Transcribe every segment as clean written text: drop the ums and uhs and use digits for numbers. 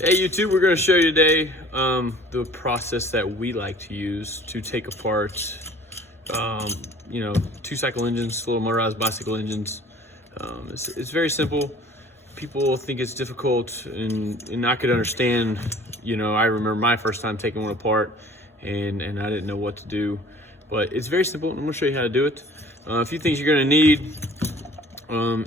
Hey YouTube, we're going to show you today the process that we like to use to take apart, two-cycle engines, little motorized bicycle engines. It's very simple. People think it's difficult, and I could understand. I remember my first time taking one apart, and I didn't know what to do. But it's very simple, and I'm going to show you how to do it. A few things you're going to need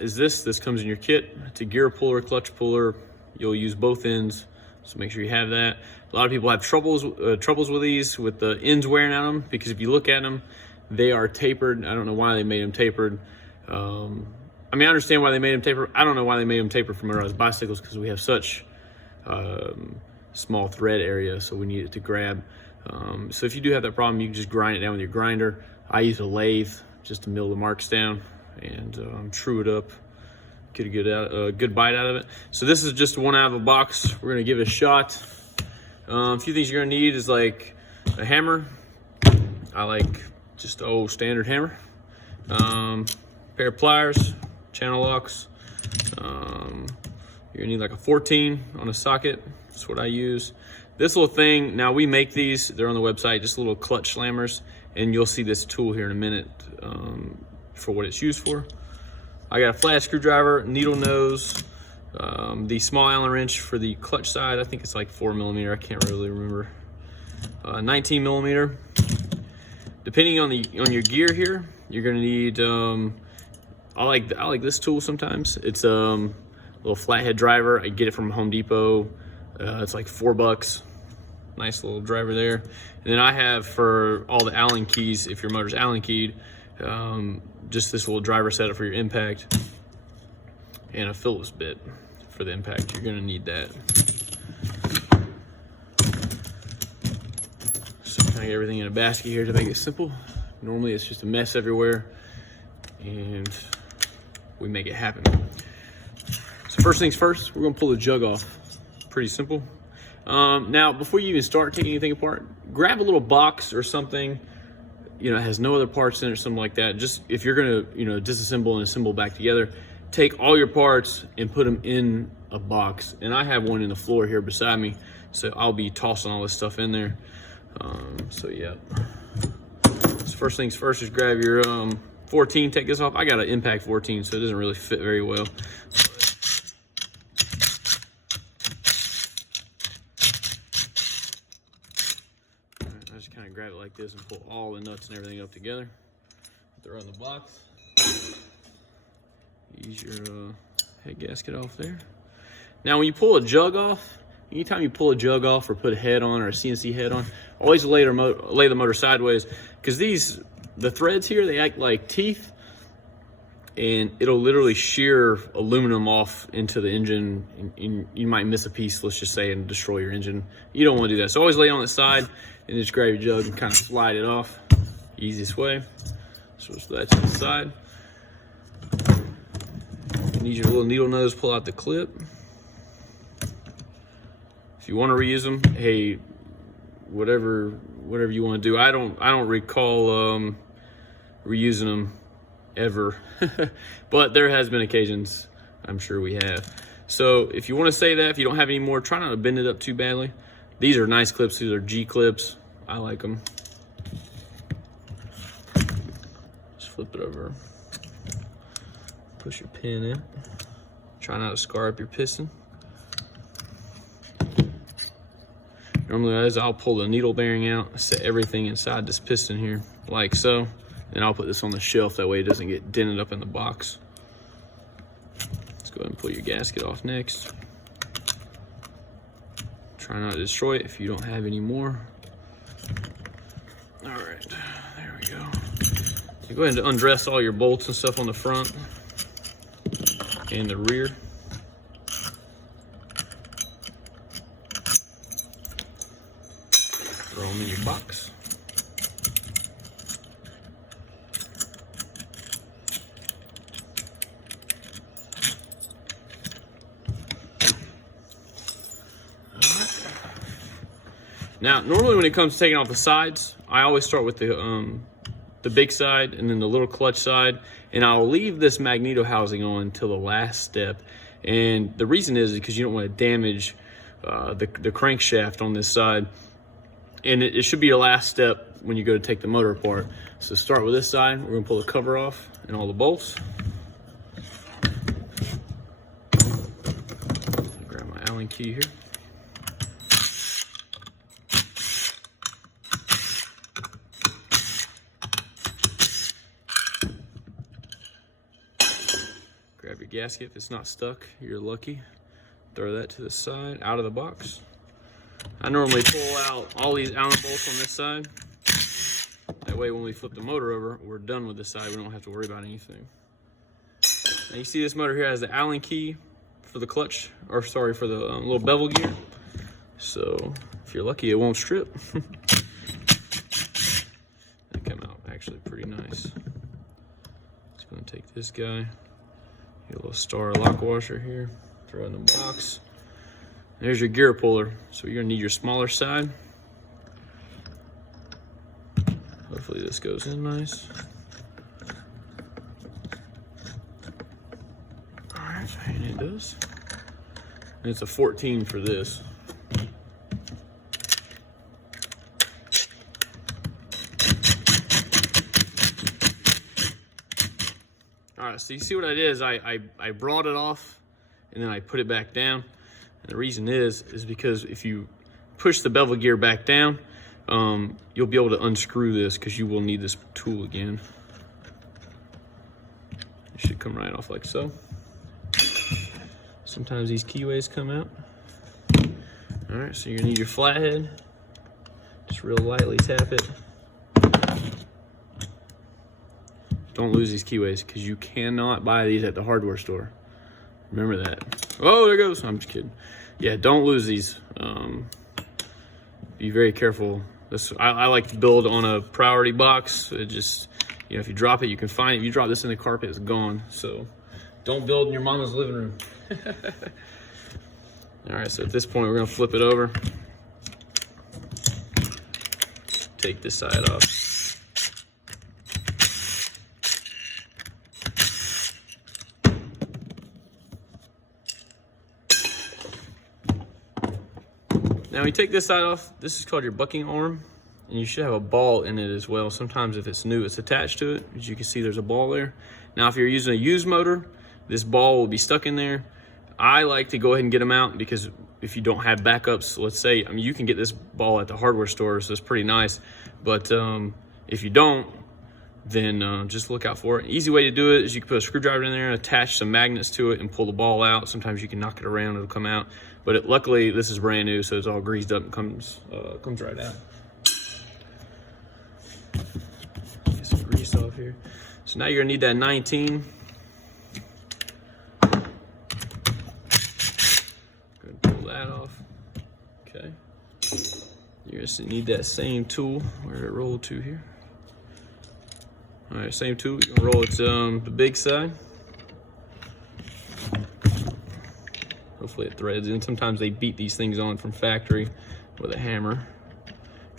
is this. This comes in your kit. It's a gear puller, clutch puller. You'll use both ends, so make sure you have that. A lot of people have troubles with these, with the ends wearing on them, because if you look at them, they are tapered. I don't know why they made them tapered. I understand why they made them tapered. I don't know why they made them tapered for motorized bicycles, because we have such small thread area, so we need it to grab. So if you do have that problem, you can just grind it down with your grinder. I use a lathe just to mill the marks down and true it up. Get a good bite out of it. So this is just one out of a box. We're gonna give it a shot. A few things you're gonna need is like a hammer. I like just an old standard hammer. Pair of pliers, channel locks. You're gonna need like a 14 on a socket. That's what I use. This little thing, now we make these, they're on the website, just little clutch slammers, and you'll see this tool here in a minute for what it's used for. I got a flat screwdriver, needle nose, the small Allen wrench for the clutch side. I think it's like 4mm. I can't really remember. 19mm. Depending on your gear here, you're gonna need. I like this tool sometimes. It's a little flathead driver. I get it from Home Depot. It's like $4. Nice little driver there. And then I have, for all the Allen keys, if your motor's Allen keyed, just this little driver setup for your impact, and a Phillips bit for the impact. You're gonna need that. So kind of get everything in a basket here to make it simple. Normally it's just a mess everywhere, and we make it happen. So first things first, we're gonna pull the jug off. Pretty simple. Now, before you even start taking anything apart, grab a little box or something, it has no other parts in it or something like that. Just if you're gonna, disassemble and assemble back together, take all your parts and put them in a box. And I have one in the floor here beside me, so I'll be tossing all this stuff in there. So yeah. So first things first is grab your 14, take this off. I got an Impact 14, so it doesn't really fit very well. Kind of grab it like this and pull all the nuts and everything up together. Throw in the box. Use your head gasket off there. Now when you pull a jug off, anytime you pull a jug off or put a head on or a CNC head on, always lay the motor sideways, because the threads here, they act like teeth, and it'll literally shear aluminum off into the engine, and you might miss a piece, let's just say, and destroy your engine. You don't want to do that. So always lay it on the side and just grab your jug and kind of slide it off. Easiest way. Switch that to the side. You need your little needle nose, pull out the clip. If you want to reuse them, hey, whatever you want to do. I don't recall reusing them ever, but there has been occasions, I'm sure we have. So if you want to say that, if you don't have any more, try not to bend it up too badly. These are nice clips. These are G clips. I like them. Just flip it over. Push your pin in. Try not to scar up your piston. Normally, as I'll pull the needle bearing out, set everything inside this piston here, like so. And I'll put this on the shelf, that way it doesn't get dented up in the box. Let's go ahead and pull your gasket off next. Try not to destroy it if you don't have any more. All right, there we go. So go ahead and undress all your bolts and stuff on the front and the rear. Throw them in your box. Now, normally when it comes to taking off the sides, I always start with the big side and then the little clutch side, and I'll leave this Magneto housing on until the last step. And the reason is because you don't want to damage the crankshaft on this side. And it should be your last step when you go to take the motor apart. So start with this side. We're gonna pull the cover off and all the bolts. Grab my Allen key here. Grab your gasket. If it's not stuck, you're lucky. Throw that to the side, out of the box. I normally pull out all these Allen bolts on this side. That way when we flip the motor over, we're done with this side. We don't have to worry about anything. Now you see this motor here has the Allen key for the clutch, or sorry, for the little bevel gear. So if you're lucky, it won't strip. They come out actually pretty nice. Just gonna take this guy, get a little star lock washer here, throw it in the box. There's your gear puller. So you're gonna need your smaller side. Hopefully this goes in nice. All right, and it does. And it's a 14 for this. All right, so you see what I did is I brought it off and then I put it back down. And the reason is because if you push the bevel gear back down, you'll be able to unscrew this because you will need this tool again. It should come right off like so. Sometimes these keyways come out. All right, so you're gonna need your flathead. Just real lightly tap it. Don't lose these keyways because you cannot buy these at the hardware store. Remember that. Oh, there it goes. I'm just kidding. Yeah, don't lose these. Be very careful. I like to build on a priority box. It just, you know, if you drop it, you can find it. If you drop this in the carpet, it's gone. So don't build in your mama's living room. All right, so at this point, we're gonna flip it over. Take this side off. Now when you take this side off, this is called your bucking arm, and you should have a ball in it as well. Sometimes if it's new, it's attached to it. As you can see, there's a ball there. Now if you're using a used motor, this ball will be stuck in there. I like to go ahead and get them out because if you don't have backups, let's say, I mean, you can get this ball at the hardware store, so it's pretty nice. But if you don't, then just look out for it. An easy way to do it is you can put a screwdriver in there, attach some magnets to it, and pull the ball out. Sometimes you can knock it around, it'll come out. But luckily, this is brand new, so it's all greased up and comes right out. Get some grease off here. So now you're gonna need that 19. Go ahead and pull that off. Okay. You're gonna need that same tool. Where did it roll to here? All right, same tool. You can roll it to the big side. Hopefully it threads in. Sometimes they beat these things on from factory with a hammer.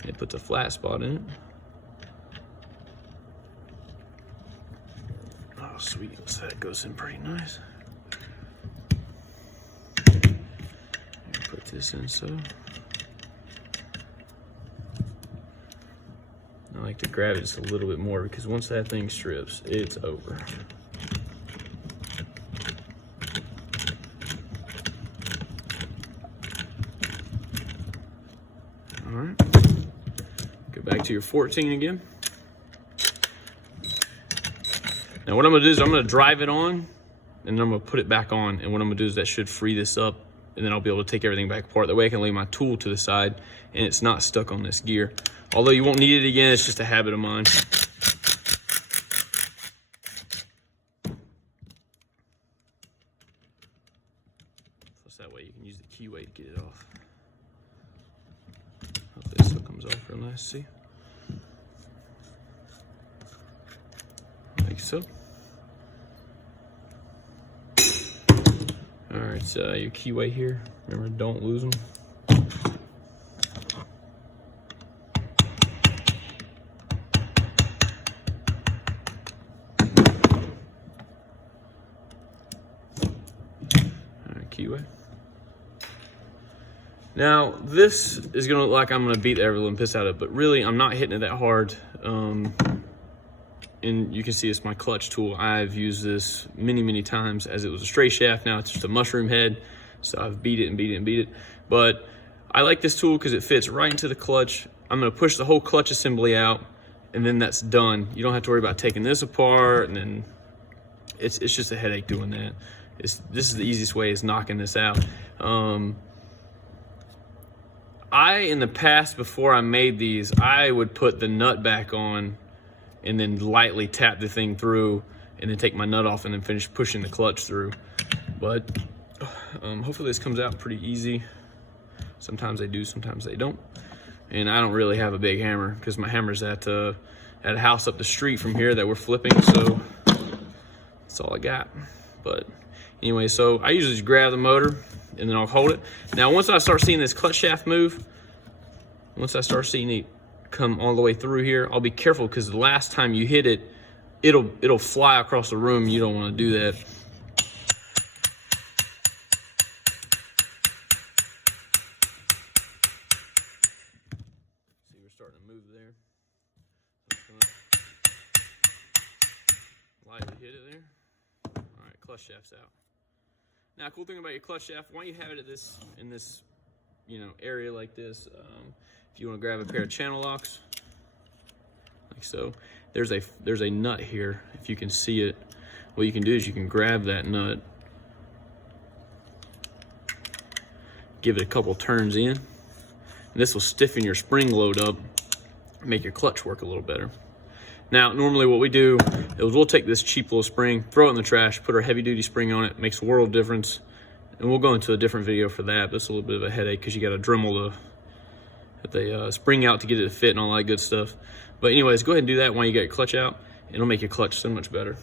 And it puts a flat spot in it. Oh, sweet. So that goes in pretty nice. Put this in so. I like to grab it just a little bit more because once that thing strips, it's over. All right, go back to your 14 again. Now what I'm gonna do is I'm gonna drive it on and then I'm gonna put it back on. And what I'm gonna do is that should free this up and then I'll be able to take everything back apart. That way I can lay my tool to the side and it's not stuck on this gear. Although you won't need it again, it's just a habit of mine. Plus that way you can use the keyway to get it off. Hopefully this still comes off real nice, see? Like so. All right, so your keyway here. Remember, don't lose them. All right, keyway. Now, this is gonna look like I'm gonna beat the ever living piss out of it, but really I'm not hitting it that hard. And you can see it's my clutch tool. I've used this many times as it was a straight shaft. Now it's just a mushroom head. So I've beat it and beat it and beat it. But I like this tool because it fits right into the clutch. I'm gonna push the whole clutch assembly out, and then that's done. You don't have to worry about taking this apart, and then it's just a headache doing that. This is the easiest way, is knocking this out. In the past, before I made these, I would put the nut back on and then lightly tap the thing through and then take my nut off and then finish pushing the clutch through. But hopefully this comes out pretty easy. Sometimes they do, sometimes they don't. And I don't really have a big hammer because my hammer's at a house up the street from here that we're flipping, so that's all I got. But anyway, so I usually just grab the motor and then I'll hold it. Now, once I start seeing this clutch shaft move, once I start seeing it come all the way through here, I'll be careful because the last time you hit it, it'll fly across the room. You don't want to do that. See, we're starting to move there. Lightly hit it there. All right, clutch shaft's out. Now, cool thing about your clutch shaft, why don't you have it at in this area like this? If you want to grab a pair of channel locks, like so, there's a nut here. If you can see it, what you can do is you can grab that nut, give it a couple turns in, and this will stiffen your spring load up, make your clutch work a little better. Now, normally what we do is we'll take this cheap little spring, throw it in the trash, put our heavy duty spring on it, makes a world of difference. And we'll go into a different video for that, but it's a little bit of a headache because you got to Dremel the spring out to get it to fit and all that good stuff. But anyways, go ahead and do that while you got your clutch out. It'll make your clutch so much better.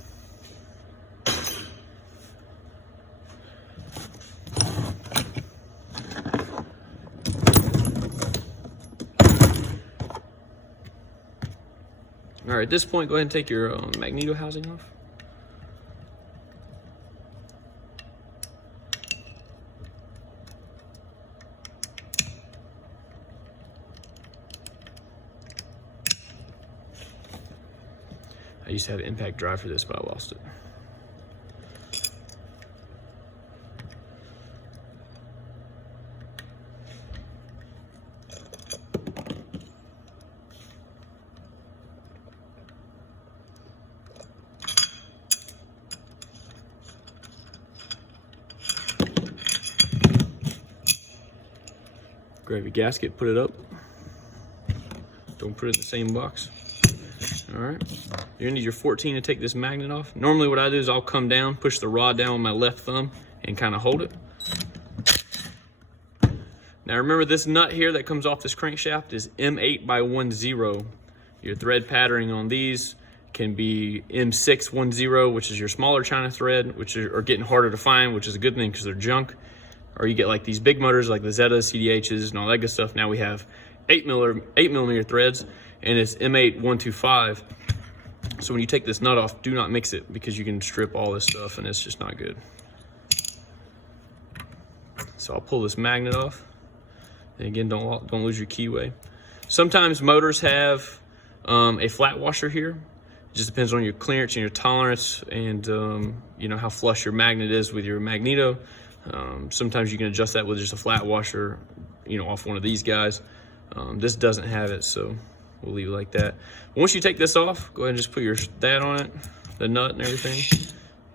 All right, at this point, go ahead and take your Magneto housing off. I used to have an impact drive for this, but I lost it. Grab your gasket, put it up. Don't put it in the same box. All right, you're gonna need your 14 to take this magnet off. Normally what I do is I'll come down, push the rod down with my left thumb and kind of hold it. Now remember, this nut here that comes off this crankshaft is M8x10. Your thread patterning on these can be M610, which is your smaller China thread, which are getting harder to find, which is a good thing because they're junk. Or you get like these big motors like the Zetas, CDHs, and all that good stuff. Now we have 8mm threads, and it's M8-125. So when you take this nut off, do not mix it because you can strip all this stuff and it's just not good. So I'll pull this magnet off. And again, don't lose your keyway. Sometimes motors have a flat washer here. It just depends on your clearance and your tolerance and how flush your magnet is with your Magneto. Sometimes you can adjust that with just a flat washer, off one of these guys. This doesn't have it, so we'll leave it like that. Once you take this off, go ahead and just put that on it, the nut and everything. You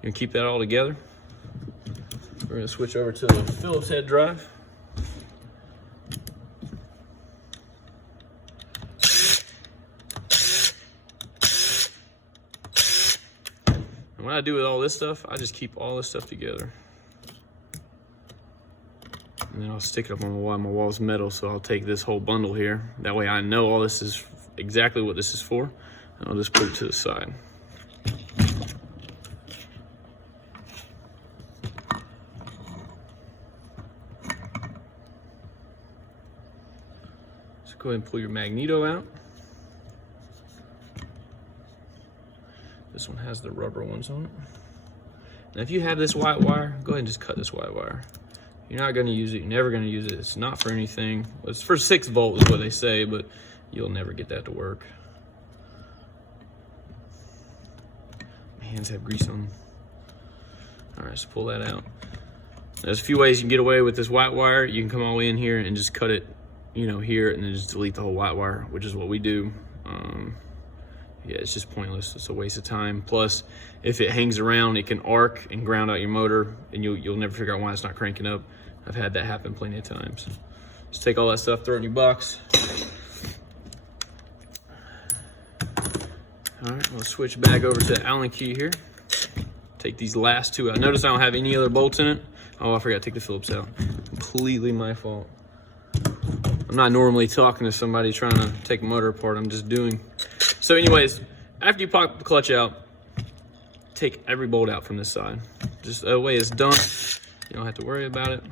can keep that all together. We're gonna switch over to the Phillips head drive. And what I do with all this stuff, I just keep all this stuff together. And then I'll stick it up on the wall. My wall's metal, so I'll take this whole bundle here. That way I know all this is exactly what this is for. And I'll just put it to the side. So go ahead and pull your Magneto out. This one has the rubber ones on it. Now if you have this white wire, go ahead and just cut this white wire. You're not gonna use it, you're never gonna use it. It's not for anything. It's for 6 volt is what they say, but you'll never get that to work. My hands have grease on them. All right, let's pull that out. There's a few ways you can get away with this white wire. You can come all the way in here and just cut it, you know, here, and then just delete the whole white wire, which is what we do. Yeah, it's just pointless. It's a waste of time. Plus, if it hangs around, it can arc and ground out your motor, and you'll never figure out why it's not cranking up. I've had that happen plenty of times. Just take all that stuff, throw it in your box. All right, we'll switch back over to the Allen key here. Take these last 2 out. Notice I don't have any other bolts in it. Oh, I forgot to take the Phillips out. Completely my fault. I'm not normally talking to somebody trying to take a motor apart. I'm just doing. So anyways, after you pop the clutch out, take every bolt out from this side. Just that way it's done. You don't have to worry about it.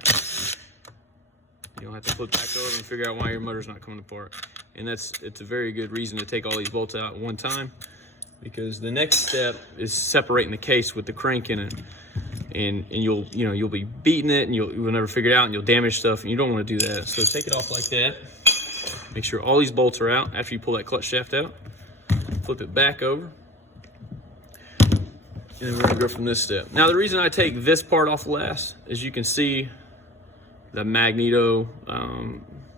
You don't have to flip back over and figure out why your motor's not coming apart. And it's a very good reason to take all these bolts out at one time, because the next step is separating the case with the crank in it. And you'll be beating it, and you'll never figure it out, and you'll damage stuff, and you don't want to do that. So take it off like that. Make sure all these bolts are out after you pull that clutch shaft out. Flip it back over, and then we're gonna go from this step. Now, the reason I take this part off last is you can see the Magneto,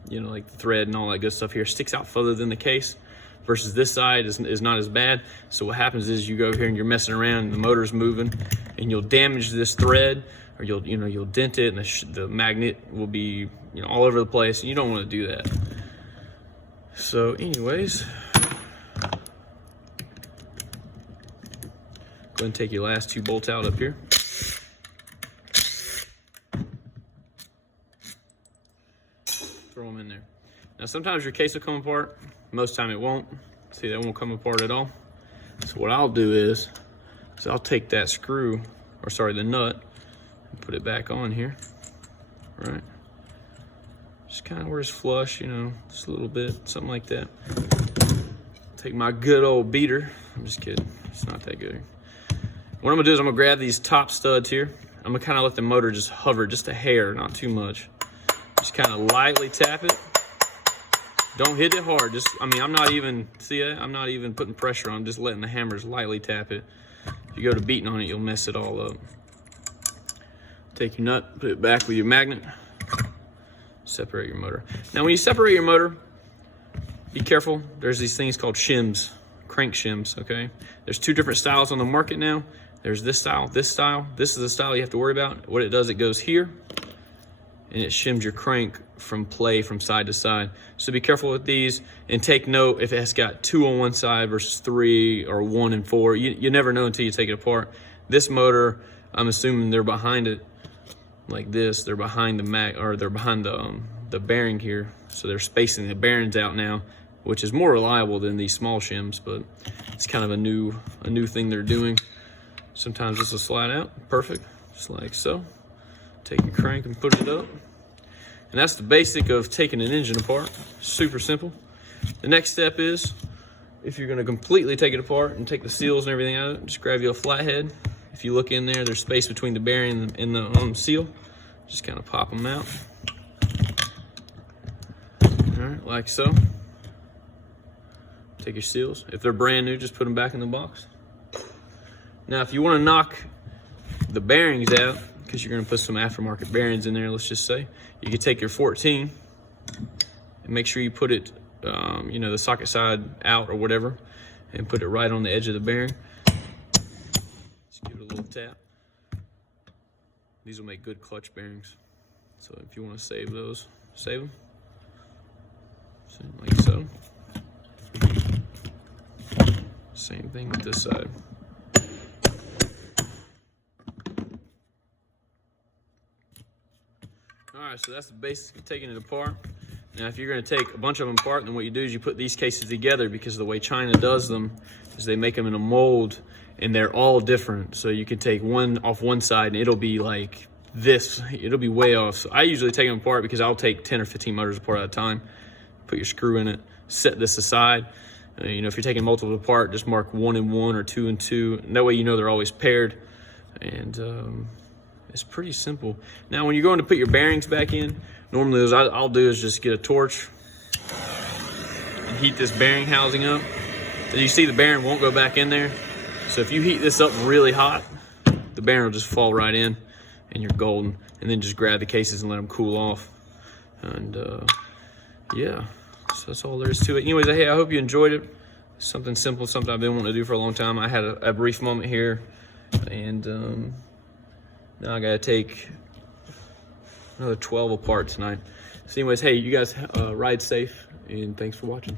you know, like the thread and all that good stuff here sticks out further than the case, versus this side is not as bad. So what happens is you go over here and you're messing around, and the motor's moving, and you'll damage this thread, or you'll dent it, and the magnet will be, you know, all over the place, and you don't want to do that. So anyways, go ahead and take your last 2 bolts out up here. Throw them in there. Now, sometimes your case will come apart. Most time it won't. See, that won't come apart at all. So what I'll do is I'll take that screw, or sorry, the nut, and put it back on here. Right? Just kind of where it's flush, you know, just a little bit, something like that. Take my good old beater. I'm just kidding. It's not that good. What I'm gonna do is I'm gonna grab these top studs here. I'm gonna kind of let the motor just hover just a hair, not too much. Just kind of lightly tap it. Don't hit it hard. Just, I mean, I'm not even putting pressure on. I'm just letting the hammers lightly tap it. If you go to beating on it, you'll mess it all up. Take your nut, put it back with your magnet. Separate your motor. Now, when you separate your motor, be careful. There's these things called shims, crank shims, okay? There's 2 different styles on the market now. There's this style, this style. This is the style you have to worry about. What it does, it goes here, and it shims your crank from side to side. So be careful with these, and take note if it has got 2 on one side versus 3 or 1 and 4. You never know until you take it apart. This motor, I'm assuming they're behind it like this. They're behind they're behind the bearing here. So they're spacing the bearings out now, which is more reliable than these small shims, but it's kind of a new thing they're doing. Sometimes this will slide out, perfect, just like so. Take your crank and put it up. And that's the basic of taking an engine apart. Super simple. The next step is, if you're gonna completely take it apart and take the seals and everything out of it, just grab you a flathead. If you look in there, there's space between the bearing and the seal. Just kind of pop them out. All right, like so. Take your seals. If they're brand new, just put them back in the box. Now, if you want to knock the bearings out, because you're going to put some aftermarket bearings in there, let's just say, you can take your 14 and make sure you put it, you know, the socket side out or whatever, and put it right on the edge of the bearing. Just give it a little tap. These will make good clutch bearings. So if you want to save those, save them. Like so. Same thing with this side. Alright, so that's the basics of taking it apart. Now, if you're going to take a bunch of them apart, then what you do is you put these cases together, because the way China does them is they make them in a mold, and they're all different. So you can take one off one side, and it'll be like this. It'll be way off. So I usually take them apart because I'll take 10 or 15 motors apart at a time. Put your screw in it, set this aside. You know, if you're taking multiple apart, just mark 1 and 1 or 2 and 2. And that way you know they're always paired. And It's pretty simple. Now, when you're going to put your bearings back in, normally what I'll do is just get a torch and heat this bearing housing up. As you see, the bearing won't go back in there. So if you heat this up really hot, the bearing will just fall right in and you're golden. And then just grab the cases and let them cool off. And yeah, so that's all there is to it. Anyways, hey, I hope you enjoyed it. Something simple, something I've been wanting to do for a long time. I had a brief moment here, and now I gotta take another 12 apart tonight. So anyways, hey, you guys ride safe, and thanks for watching.